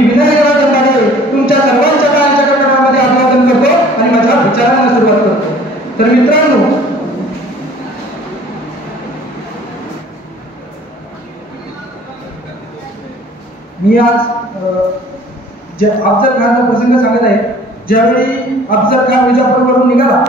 मी विनयराव जगदाळे तुमच्या सर्वांच्या काळाच्या कटकामध्ये अभिवादन करतो आणि माझ्या विचारांना सुरुवात करतो. तर मित्रांनो, मी आज अफजल खानचा प्रसंग सांगत आहे. ज्यावेळी अफजल खान विजापूरवरून निघाला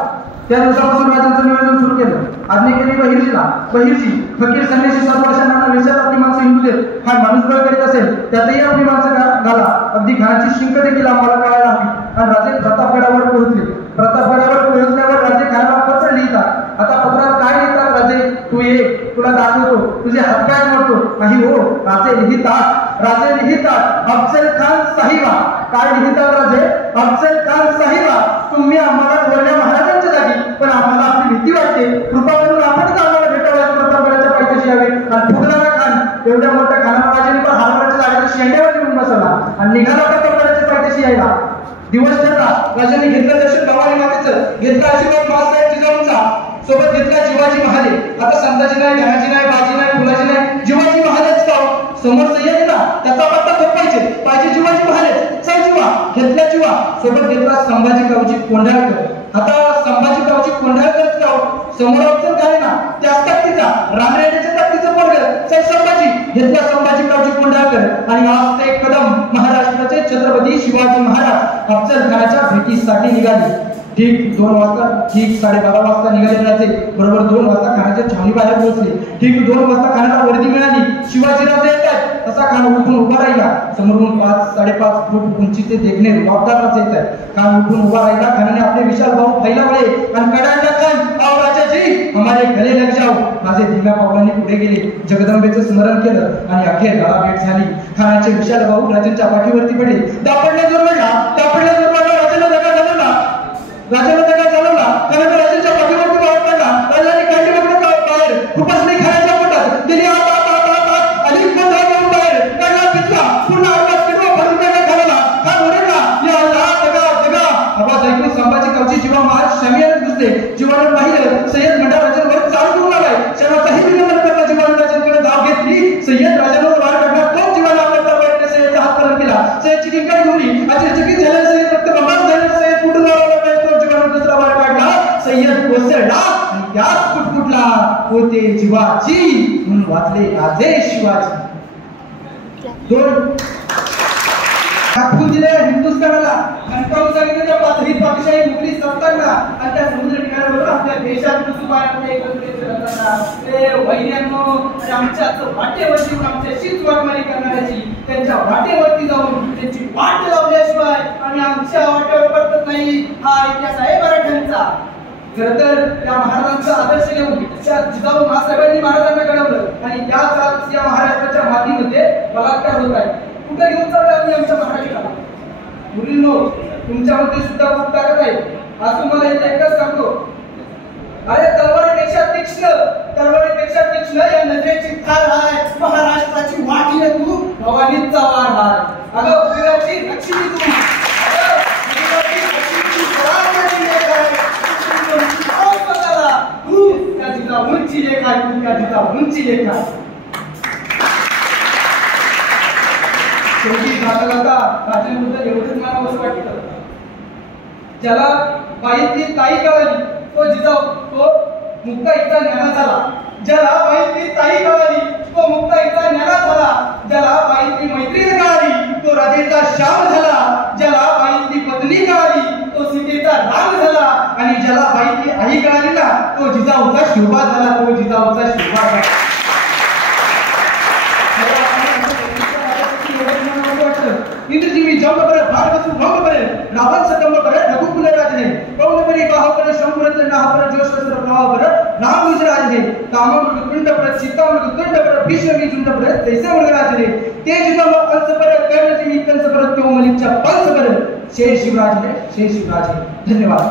त्या दिवसापासून राजांचं नियोजन सुरू केलं. आज्ञा केली बहिर्जी फकीर संन्यासी 7 वर्षांना वेशात आपली माणसं हिंदू देत. खान माणूसबळ करीत असेल त्यातही आपली माणसं घाला. अगदी खानाची शिंक देखील आम्हाला कळायला हवी. आणि राजे प्रतापगडावर पोहोचले. प्रतापगडावर पोहोचल्यावर राजे खानाला पत्र लिहितात. आता पत्रात काय लिहितात? राजे तू ये, तुला दाखवतो, तुझे हातपाय मोडतो. नाही हो, राजे लिहितात अफजल खान साहिबा. काय लिहितात राजे? अफजल खान साहिबा, तुम्ही आम्हाला थोरल्या महाराजांच्या जागी, पण आम्हाला आपली भीती वाटते. कृपा करून आपणच आम्हाला भेटावं. प्रतापगडाच्या पायथ्याशी यावे. आणि फुगणारा खान एवढ्या मोठ्या खानाला राजाने पण हारवण्याच्या जागेला शेंड्यावर येऊन बसवला आणि निघाला प्रतापगडाच्या पायथ्याशी यायला. दिवस ठरला. राजाने घेतलं दर्शन भवानी मातेचं, घेतला आशीर्वाद बाळासाहेब जिजाऊंचा, सोबत घेतला शिवाजी महाले. आता संताजी नाही, धनाजी नाही, बाजी नाही, फुलाजी नाही, शिवाजी महालेच का? समोर सय्यद ना, त्याचा पत्ता पाहिजे शिवाजी महाले. चल जीवा, घेतला जीवा. सोबत घेतला संभाजी गावची कोंढाळकर. आता संभाजी गावची कोंढाळकर गाव समोर अफजल खान ना, त्याच ताकदीचा रामरेड्डीच्या ताकदीचं पोरग. चल संभाजी, घेतला संभाजी गावची कोंढाळकर. आणि आज ते कदम महाराष्ट्राचे छत्रपती शिवाजी महाराज अफजल खानाच्या भेटीसाठी निघाले. ठीक 2 वाजता, ठीक 12:30 वाजता निघाले राजे. बरोबर 2 वाजता खानाच्या छावणी बाहेर पोहोचले. ठीक 2 वाजता खानाला वर्दी मिळाली. शिवाजीराजे येतात. तसा खान उठून उभा राहिला. समोरून 5-5.5 फूट उंचीचे देखणे रुबाबदार राजे येत आहेत. खान उठून उभा राहिला. खानाने आपले विशाल भाऊ फैलावले आणि कडायला खान, आओ राजाजी, हमारे गले लग जाओ. राजे धीम्या पावलांनी पुढे गेले. जगदंबेचं स्मरण केलं आणि अखेर गळा भेट झाली. खानाचे विशाल भाऊ राजांच्या पाठीवरती पडले. दापडला जोर लागला. राजाला दगा चालवला. कारण राजाच्या पाठीवरती वाहत टाकला. राजाने काढली बघलं बाहेर. खूपच नाही खायच्या पोटात गेली. अली बंधा जाऊन बाहेर काढला पिचका. पुन्हा आवाज केला. भरपेला खाला. खान ओरडला, या अल्लाह, दगा. आवाज ऐकून संभाजी गावची जीवा महाराज शमीयात घुसले. जीवाने पाहिलं सय्यद मंडा राजांवर चाल करून आलाय. क्षणाचाही विलंब न करता जीवाने राजांकडे धाव घेतली. सय्यद राजांवर वार काढला. तो जीवाने आपल्या तलवारीने सय्यदचा हात कलम केला. सय्यदची किंकाळी होली. आश्चर्यचकित झालेला सय्यद रक्त बंबास झालेला सय्यद फुटून लावला. दुसरा वार काढला. सय्यद कोसळला आणि त्यात फुटफुटला. होते जीवाची म्हणून वाचले राजे शिवाजी. 2 दाखवून दिले हिंदुस्थानाला. घंटावून सांगितलं त्या पाथरी पाकिस्तानी मुघली सत्तांना आणि त्या समुद्र किनाऱ्यावर आपल्या देशात कुसुमाने एकत्रित करताना ते वैज्ञानिक आमच्या वाटेवरती आमच्याशीच वाटमारी करणाऱ्याची त्यांच्या वाटेवरती जाऊन त्यांची वाट लावल्याशिवाय आम्ही आमच्या वाटेवर पडत नाही. हा इतिहास आहे मराठ्यांचा. खरं तर त्या महाराजांचा आदर्श घेऊन त्या जिजाऊ महासाहेबांनी महाराजांना घडवलं आणि त्याच या महाराष्ट्राच्या मातीमध्ये बलात्कार होत आहे. कुठे घेऊन चाललोय आम्ही आमच्या महाराष्ट्राला? मुलींनो, तुमच्यामध्ये सुद्धा खूप ताकद आहे. आज तुम्हाला इथे एकच सांगतो, अरे तलवारीपेक्षा तीक्ष्ण या नजरेची धार आहे. महाराष्ट्राची वाटी तू भवानीचा वार हाय. अगं उपयोगाची लक्ष्मी तू, उंची लेखा उंची लेखा. शेवटी जाता राजांबद्दल एवढंच मला असं वाटतं, ज्याला बाईतली ताई कळाली तो जिजाऊ, तो मुक्ताईचा ज्ञाना झाला. ज्याला बाईतली ताई कळाली तो मुक्ताईचा ज्ञाना झाला. ज्याला बाईतली मैत्रीण कळाली तो राधेचा श्याम झाला. ज्याला बाईतली पत्नी कळाली तो सीतेचा राम झाला. आणि ज्याला बाईतली आई कळाली ना तो जिजाऊचा शोभा झाला. इंद्रजी मी जंग करे भार बसू भंग करे रावण सतंब करे रघुकुल राज है. कौन परी बाह करे शंभुरत नाह पर जोश शस्त्र प्रवाह पर राम मुझ राज है. काम मृगकुंड पर सीता मृगकुंड पर भीष्म की झुंड पर तैसे मुझ राज है. तेज तम अंश पर कर्ण जी कंस पर क्यों मलिच्चा पंच पर शेर शिवराज है. धन्यवाद.